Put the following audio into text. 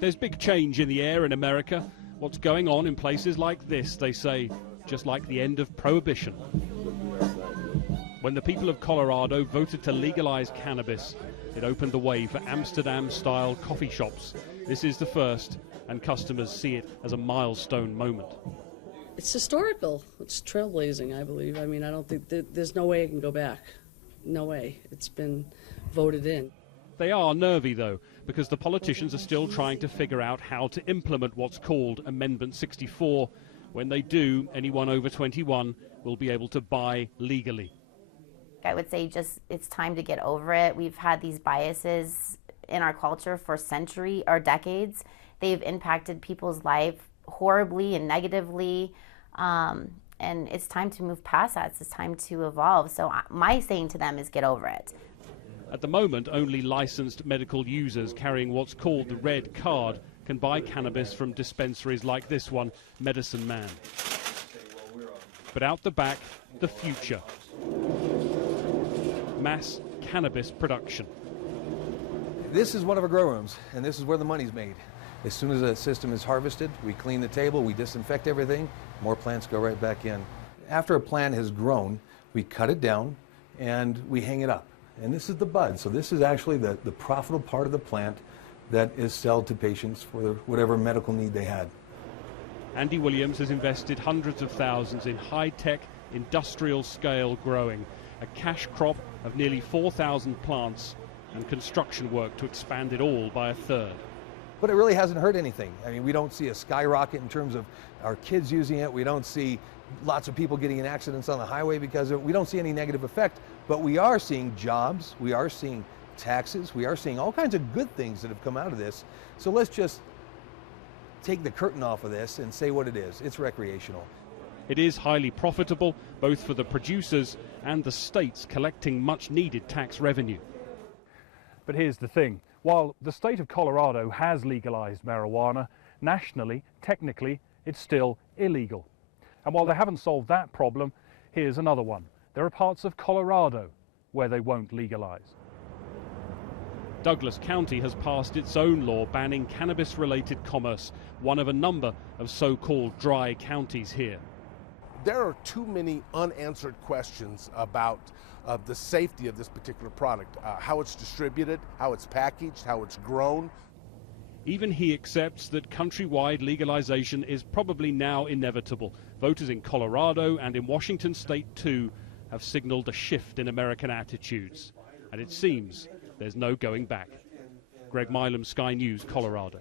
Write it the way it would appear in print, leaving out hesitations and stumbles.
There's big change in the air in America. What's going on in places like this, they say, just like the end of prohibition. When the people of Colorado voted to legalize cannabis, it opened the way for Amsterdam-style coffee shops. This is the first, and customers see it as a milestone moment. It's historical. It's trailblazing, I believe. I mean, I don't think there's no way it can go back. No way. It's been voted in. They are nervy, though, because the politicians are still trying to figure out how to implement what's called Amendment 64. When they do, anyone over 21 will be able to buy legally. I would say just it's time to get over it. We've had these biases in our culture for centuries or decades. They've impacted people's life horribly and negatively, and it's time to move past that. It's time to evolve. So my saying to them is get over it. At the moment, only licensed medical users carrying what's called the red card can buy cannabis from dispensaries like this one, Medicine Man. But out the back, the future. Mass cannabis production. This is one of our grow rooms, and this is where the money's made. As soon as a system is harvested, we clean the table, we disinfect everything, more plants go right back in. After a plant has grown, we cut it down and we hang it up. And this is the bud, so this is actually the profitable part of the plant that is sold to patients for whatever medical need they had. Andy Williams has invested hundreds of thousands in high-tech, industrial-scale growing, a cash crop of nearly 4,000 plants and construction work to expand it all by a third. But it really hasn't hurt anything. I mean, we don't see a skyrocket in terms of our kids using it. We don't see lots of people getting in accidents on the highway because of it. We don't see any negative effect, but we are seeing jobs, we are seeing taxes, we are seeing all kinds of good things that have come out of this. So let's just take the curtain off of this and say what it is. It's recreational. It is highly profitable, both for the producers and the states collecting much needed tax revenue. But here's the thing. While the state of Colorado has legalized marijuana, nationally, technically, it's still illegal. And while they haven't solved that problem, here's another one. There are parts of Colorado where they won't legalize. Douglas County has passed its own law banning cannabis-related commerce, one of a number of so-called dry counties here. There are too many unanswered questions about the safety of this particular product, how it's distributed, how it's packaged, how it's grown. Even he accepts that countrywide legalization is probably now inevitable. Voters in Colorado and in Washington state too have signaled a shift in American attitudes. And it seems there's no going back. Greg Milam, Sky News, Colorado.